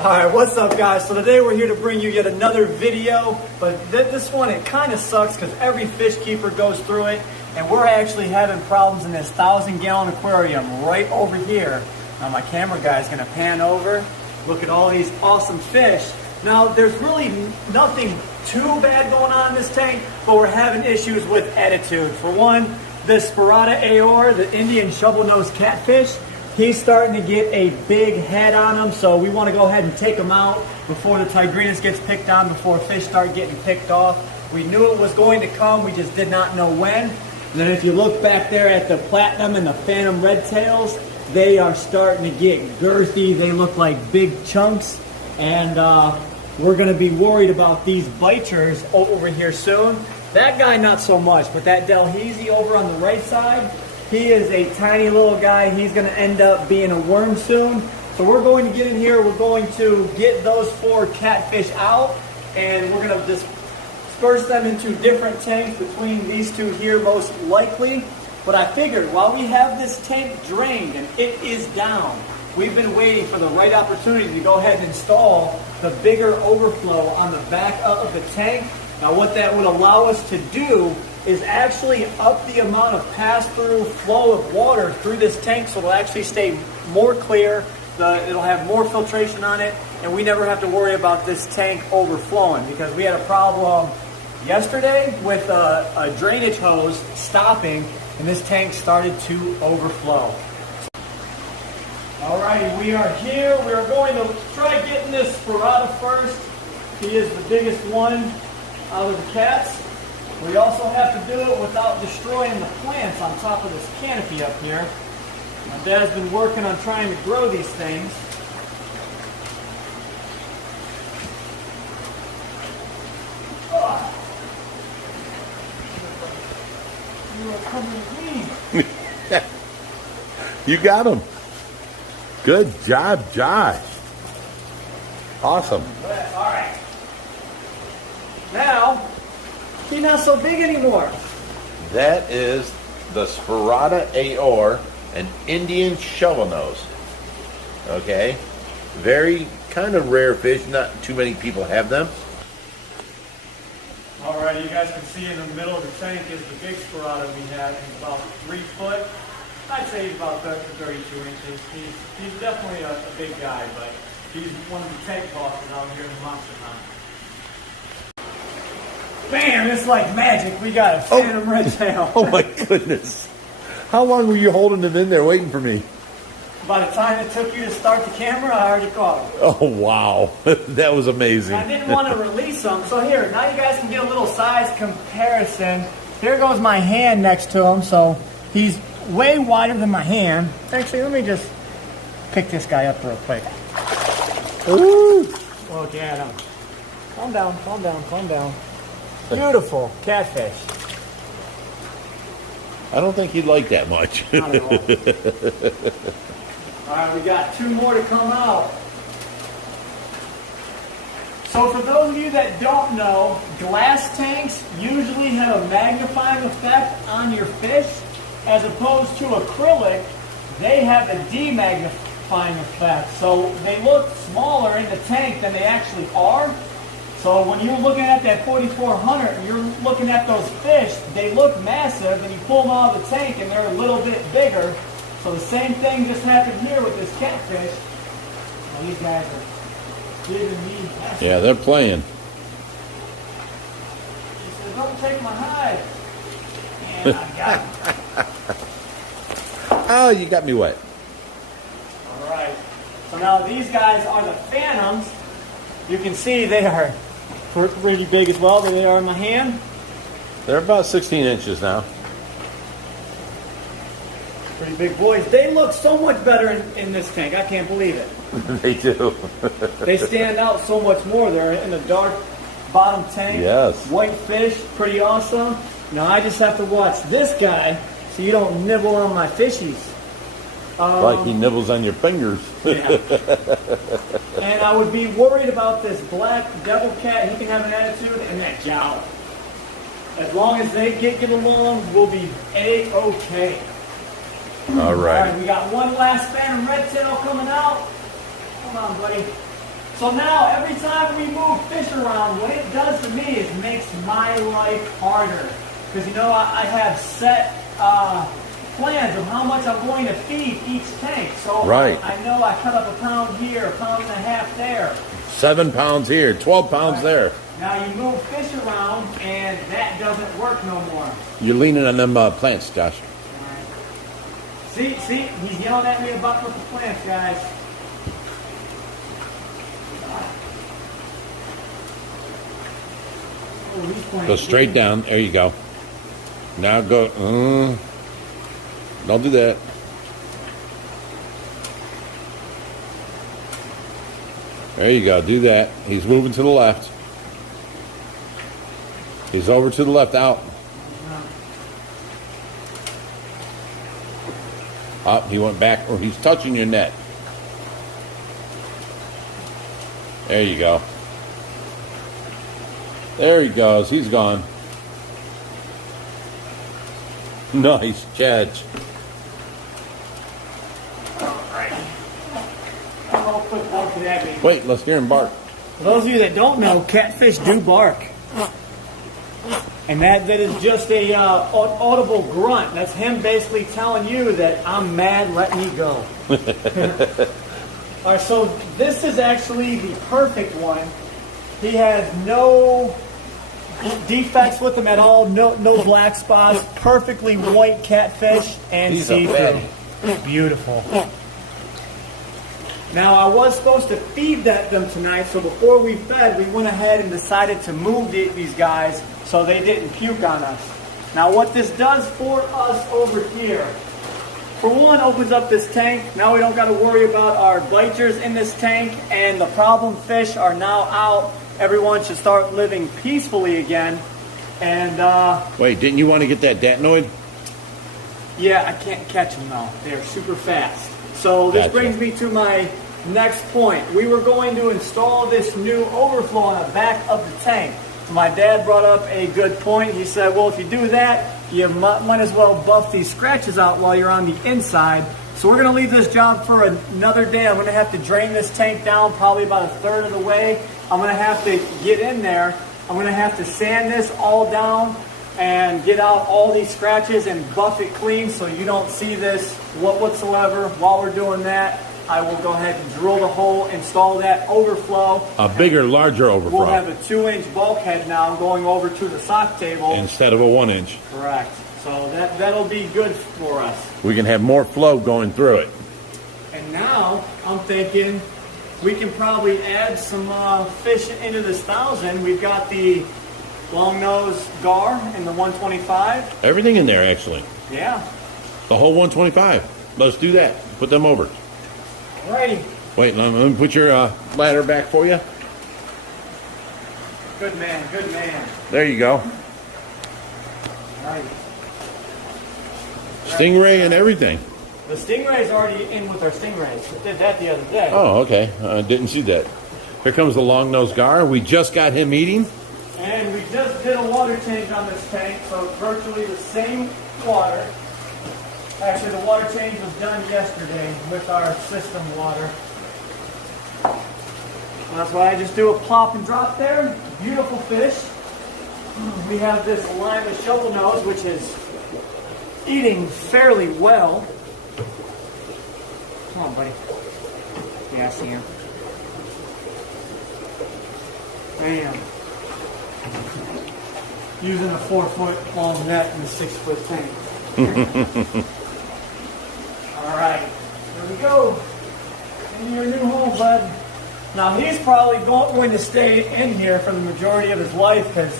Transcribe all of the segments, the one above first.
Alright, what's up guys? So today we're here to bring you yet another video, but this one, it kind of sucks because every fish keeper goes through it, and we're actually having problems in this 1,000-gallon aquarium right over here. Now my camera guy's going to pan over, look at all these awesome fish. Now there's really nothing too bad going on in this tank, but we're having issues with attitude. For one, the Spirata aor, the Indian shovel-nosed catfish, he's starting to get a big head on him, so we want to go ahead and take him out before the tigrinus gets picked on, before fish start getting picked off. We knew it was going to come, we just did not know when. And then if you look back there at the platinum and the phantom red tails, they are starting to get girthy. They look like big chunks, and we're going to be worried about these biters over here soon. That guy not so much, but that Delhaize over on the right side, he is a tiny little guy. He's going to end up being a worm soon. So we're going to get in here. We're going to get those 4 catfish out, and we're going to disperse them into different tanks between these 2 here most likely. But I figured while we have this tank drained and it is down, we've been waiting for the right opportunity to go ahead and install the bigger overflow on the back of the tank. Now what that would allow us to do is actually up the amount of pass-through flow of water through this tank, so it'll actually stay more clear, it'll have more filtration on it, and we never have to worry about this tank overflowing, because we had a problem yesterday with a drainage hose stopping, and this tank started to overflow. Alrighty, we are here. We are going to try getting this Spirata first. He is the biggest one out of the cats. We also have to do it without destroying the plants on top of this canopy up here. My dad's been working on trying to grow these things. You are coming with me. You got him. Good job, Josh. Awesome. All right. Now, he's not so big anymore. That is the Spirata aor, an Indian shovel-nose. Okay? Very kind of rare fish. Not too many people have them. Alright, you guys can see in the middle of the tank is the big Spirata we have. He's about 3 foot. I'd say he's about 32 inches. He's definitely a big guy, but he's one of the tank bosses out here in the monster hunt. Bam! It's like magic. We got a phantom red tail. Oh my goodness. How long were you holding it in there waiting for me? By the time it took you to start the camera, I already caught him. Oh wow. That was amazing. I didn't want to release him, so here, now you guys can get a little size comparison. Here goes my hand next to him, so he's way wider than my hand. Actually, let me just pick this guy up real quick. Ooh. Look at him. Calm down, calm down, calm down. Beautiful catfish. I don't think you'd like that much. Not at all. Alright, we got 2 more to come out. So for those of you that don't know, glass tanks usually have a magnifying effect on your fish, as opposed to acrylic, they have a demagnifying effect. So they look smaller in the tank than they actually are. So when you're looking at that 4400 and you're looking at those fish, they look massive, and you pull them out of the tank and they're a little bit bigger. So the same thing just happened here with this catfish. Now these guys are giving me massive. Yeah, they're playing. She said, don't take my hide. And I got him. Oh, you got me wet. Alright. So now these guys are the phantoms. You can see they are pretty big as well. There they are in my hand. They're about 16 inches now. Pretty big boys. They look so much better in this tank. I can't believe it. They do. They stand out so much more. They're in the dark bottom tank. Yes. White fish. Pretty awesome. Now I just have to watch this guy so you don't nibble on my fishies. Like he nibbles on your fingers. Yeah. And I would be worried about this black devil cat. He can have an attitude, and that jowl. As long as they get along, we'll be A-okay. All right. All right, we got one last phantom red tail coming out. Hold on, buddy. So now, every time we move fish around, what it does to me is makes my life harder. Because, you know, I have set plans of how much I'm going to feed each tank. So right. I know I cut up a pound here, a pound and a half there. 7 pounds here, 12 pounds right. there. Now you move fish around, and that doesn't work no more. You're leaning on them plants, Josh. Right. See, he's yelling at me about with the plants, guys. Oh, go straight down. There you go. Now go. Don't do that. There you go. Do that. He's moving to the left. He's over to the left. Out. Up. He went back. Or he's touching your net. There you go. There he goes. He's gone. Nice catch. Wait, let's hear him bark. For those of you that don't know, catfish do bark. And that is just a audible grunt. That's him basically telling you that I'm mad, let me go. All right, so this is actually the perfect one. He has no defects with him at all, no black spots, perfectly white catfish, and see-through. Beautiful. Now, I was supposed to feed them tonight, so before we fed, we went ahead and decided to move these guys so they didn't puke on us. Now, what this does for us over here, for one, opens up this tank. Now we don't got to worry about our biters in this tank, and the problem fish are now out. Everyone should start living peacefully again. And wait, didn't you want to get that datnoid? Yeah, I can't catch them though. They're super fast. So this brings me to my next point. We were going to install this new overflow on the back of the tank. My dad brought up a good point. He said, well, if you do that, you might as well buff these scratches out while you're on the inside. So we're going to leave this job for another day. I'm going to have to drain this tank down probably about a third of the way. I'm going to have to get in there. I'm going to have to sand this all down and get out all these scratches and buff it clean so you don't see this whatsoever. While we're doing that, I will go ahead and drill the hole, install that overflow. A bigger, larger overflow. We'll have a 2-inch bulkhead now going over to the sock table. Instead of a 1-inch. Correct. So that'll be good for us. We can have more flow going through it. And now, I'm thinking we can probably add some fish into this 1,000. We've got the long nose gar and the 125. Everything in there, actually. Yeah. The whole 125. Let's do that. Put them over. Alrighty. Wait, let me put your ladder back for you. Good man, good man. There you go. Right. Stingray and everything. The stingray's already in with our stingrays. We did that the other day. Oh, okay. I didn't see that. Here comes the long-nosed gar. We just got him eating. And we just did a water change on this tank, so it's virtually the same water. Actually, the water change was done yesterday with our system water. That's why I just do a plop and drop there. Beautiful fish. We have this lima shovel nose, which is eating fairly well. Come on, buddy. Yeah, I see him. Bam. Using a 4-foot long net in a 6-foot tank. All right, here we go. In your new home, bud. Now he's probably going to stay in here for the majority of his life because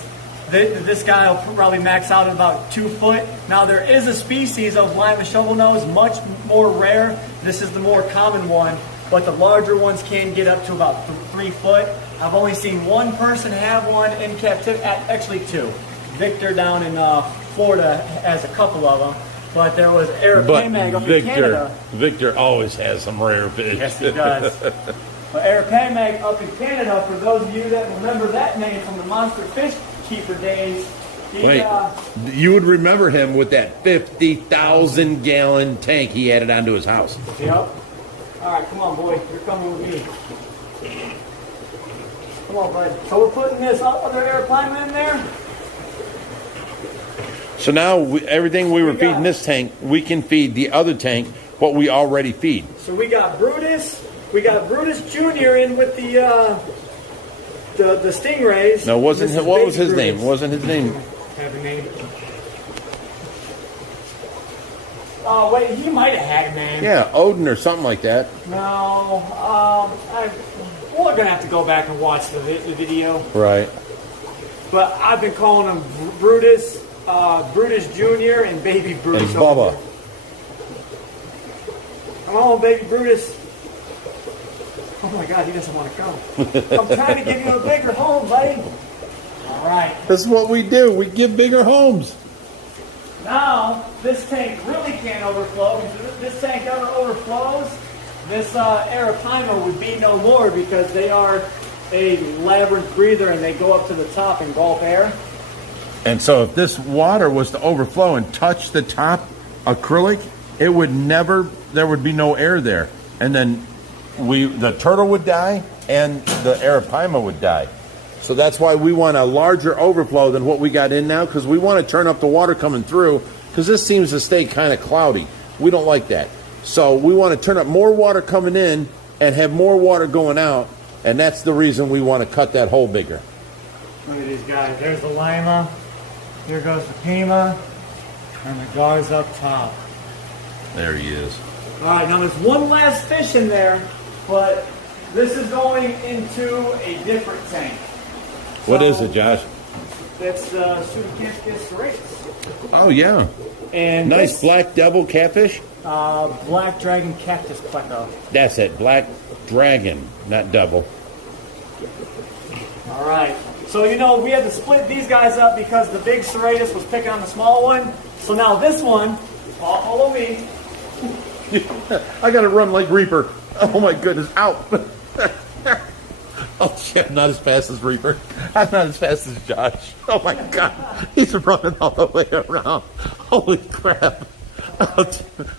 this guy will probably max out at about 2 foot. Now there is a species of lima shovel nose, much more rare. This is the more common one, but the larger ones can get up to about 3 foot. I've only seen one person have one in captivity, actually 2. Victor down in Florida has a couple of them. But there was arapaima up in Canada. Victor always has some rare fish. Yes, he does. But arapaima up in Canada, for those of you that remember that name from the Monster Fish Keeper days. Wait, you would remember him with that 50,000-gallon tank he added onto his house. Yep. All right, come on, boy. You're coming with me. Come on, bud. So we're putting this other arapaima in there. So now everything we were feeding this tank, we can feed the other tank what we already feed. So we got Brutus. We got Brutus Jr. in with the stingrays. No, what was his name? Wasn't his name? Have a name. Oh wait, he might have had a name. Yeah, Odin or something like that. No, we're gonna have to go back and watch the video. Right. But I've been calling him Brutus, Brutus Jr. and Baby Brutus. And Bubba. Come on, Baby Brutus. Oh my God, he doesn't want to come. I'm trying to give you a bigger home, buddy. All right. This is what we do. We give bigger homes. Now, this tank really can't overflow. If this tank ever overflows, this arapaima would be no more because they are a labyrinth breather and they go up to the top and gulp air. And so if this water was to overflow and touch the top acrylic, it would never, there would be no air there. And then the turtle would die and the arapaima would die. So that's why we want a larger overflow than what we got in now, because we want to turn up the water coming through, because this seems to stay kind of cloudy. We don't like that. So we want to turn up more water coming in and have more water going out, and that's the reason we want to cut that hole bigger. Look at these guys. There's the lima. Here goes the pima. And the gar's up top. There he is. All right, now there's one last fish in there, but this is going into a different tank. What is it, Josh? That's Pseudocanthus serratus. Oh, yeah. And nice black devil catfish? Black dragon cactus pleco. That's it, black dragon, not devil. All right. So, you know, we had to split these guys up because the big serratus was picking on the small one. So now this one, follow me. I got to run like Reaper. Oh, my goodness. Out. Oh, shit. I'm not as fast as Reaper. I'm not as fast as Josh. Oh, my God. He's running all the way around. Holy crap.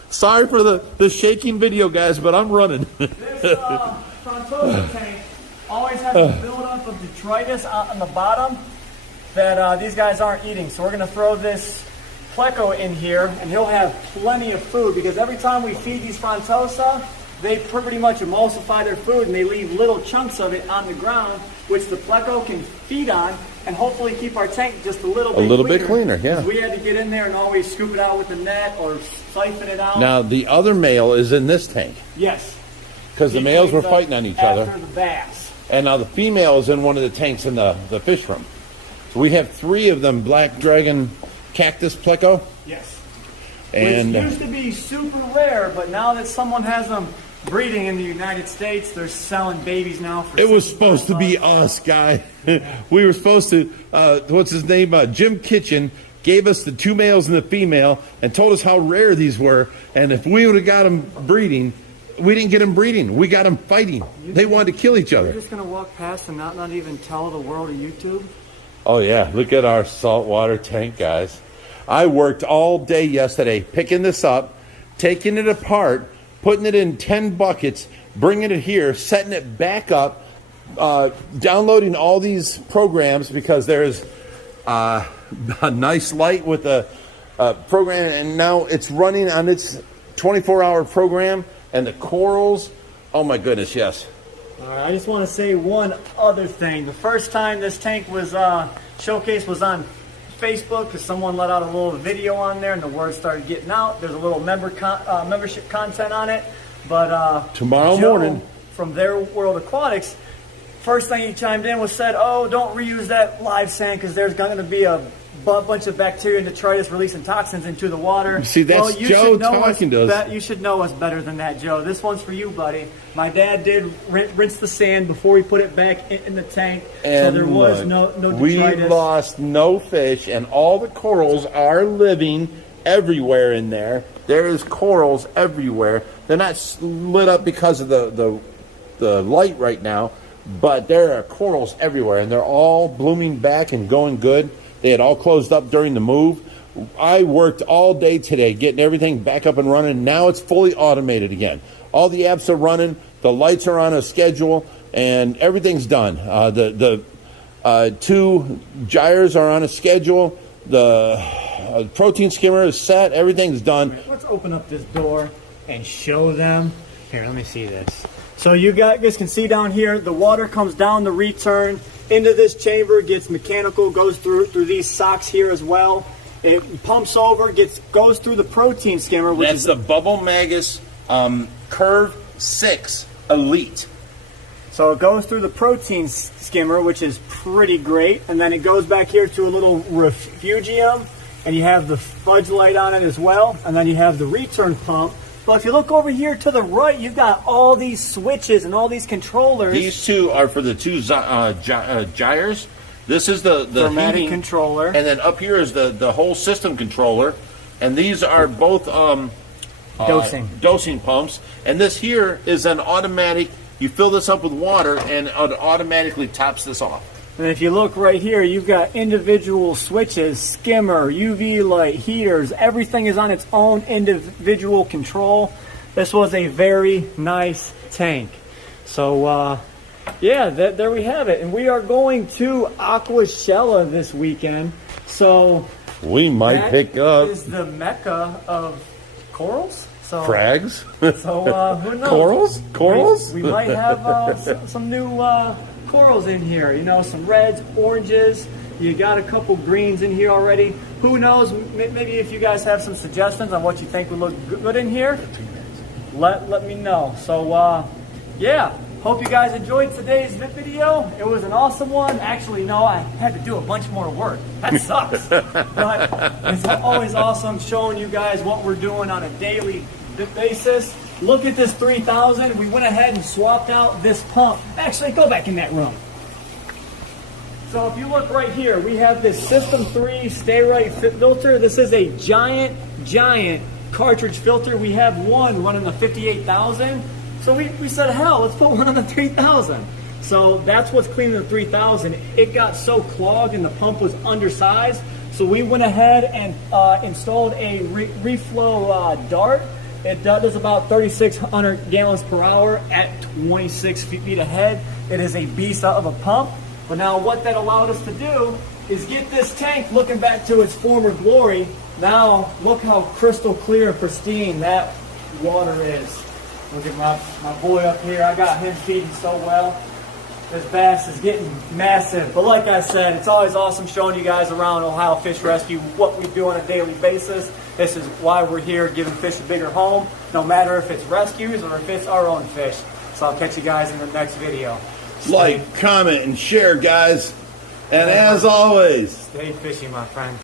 Sorry for the shaking video, guys, but I'm running. This frontosa tank always has a buildup of detritus on the bottom that these guys aren't eating. So we're going to throw this pleco in here, and he'll have plenty of food, because every time we feed these frontosa, they pretty much emulsify their food, and they leave little chunks of it on the ground, which the pleco can feed on, and hopefully keep our tank just a little bit cleaner. Yeah. We had to get in there and always scoop it out with the net or siphon it out. Now, the other male is in this tank. Yes. Because the males were fighting on each other. After the bass. And now the female is in one of the tanks in the fish room. So we have 3 of them black dragon cactus pleco. Yes. And which used to be super rare, but now that someone has them breeding in the United States, they're selling babies now for it was supposed to be us, guy. We were supposed to, what's his name? Jim Kitchen gave us the 2 males and the female and told us how rare these were. And if we would have got them breeding, we didn't get them breeding. We got them fighting. They wanted to kill each other. You're just going to walk past and not even tell the world of YouTube? Oh, yeah. Look at our saltwater tank, guys. I worked all day yesterday picking this up, taking it apart, putting it in 10 buckets, bringing it here, setting it back up, downloading all these programs, because there's a nice light with the program, and now it's running on its 24-hour program, and the corals, oh my goodness, yes. All right, I just want to say one other thing. The first time this tank was showcased was on Facebook, because someone let out a little video on there and the word started getting out. There's a little membership content on it. But tomorrow Joe morning from Their World Aquatics, first thing he chimed in was said, oh, don't reuse that live sand because there's going to be a bunch of bacteria and detritus releasing toxins into the water. See, that's Joe talking to us. You should know us better than that, Joe. This one's for you, buddy. My dad did rinse the sand before we put it back in the tank, and so there was no detritus. We lost no fish, and all the corals are living everywhere in there. There is corals everywhere. They're not lit up because of the light right now, but there are corals everywhere, and they're all blooming back and going good. They had all closed up during the move. I worked all day today getting everything back up and running. Now it's fully automated again. All the apps are running. The lights are on a schedule. and everything's done. The 2 gyres are on a schedule. The protein skimmer is set. Everything's done. Let's open up this door and show them. Here, let me see this. So you guys can see down here, the water comes down the return into this chamber, gets mechanical, goes through these socks here as well. It pumps over, goes through the protein skimmer, which That's is the Bubble Magus Curve 6 Elite. So it goes through the protein skimmer, which is pretty great, and then it goes back here to a little refugium, and you have the fudge light on it as well, and then you have the return pump. But if you look over here to the right, you've got all these switches and all these controllers. These 2 are for the 2 gyres. This is the Thermatic heating controller. and then up here is the whole system controller, and these are both dosing pumps. And this here is an automatic. You fill this up with water, and it automatically tops this off. And if you look right here, you've got individual switches, skimmer, UV light, heaters. Everything is on its own individual control. This was a very nice tank. So, yeah, there we have it. And we are going to Aquascape this weekend. So We might pick up is the mecca of corals. So, frags. So who knows? Corals. We might have some new corals in here. You know, some reds, oranges. You got a couple greens in here already. Who knows? Maybe if you guys have some suggestions on what you think would look good in here, let me know. So yeah. Hope you guys enjoyed today's video. It was an awesome one. Actually, no, I had to do a bunch more work. That sucks. But it's always awesome showing you guys what we're doing on a daily basis. Look at this 3000. We went ahead and swapped out this pump. Actually, go back in that room. So if you look right here, we have this System 3 Stay Right filter. This is a giant cartridge filter. We have one running the 58,000. So we said, hell, let's put one on the 3000. So that's what's cleaning the 3000. It got so clogged and the pump was undersized. So we went ahead and installed a reflow dart. It does about 3,600 gallons per hour at 26 feet ahead. It is a beast of a pump. But now what that allowed us to do is get this tank looking back to its former glory. Now look how crystal clear and pristine that water is. Look at my boy up here. I got him feeding so well. This bass is getting massive. But like I said, it's always awesome showing you guys around Ohio Fish Rescue what we do on a daily basis. This is why we're here, giving fish a bigger home, no matter if it's rescues or if it's our own fish. So I'll catch you guys in the next video. Like, comment, and share, guys. And as always, stay fishy, my friend.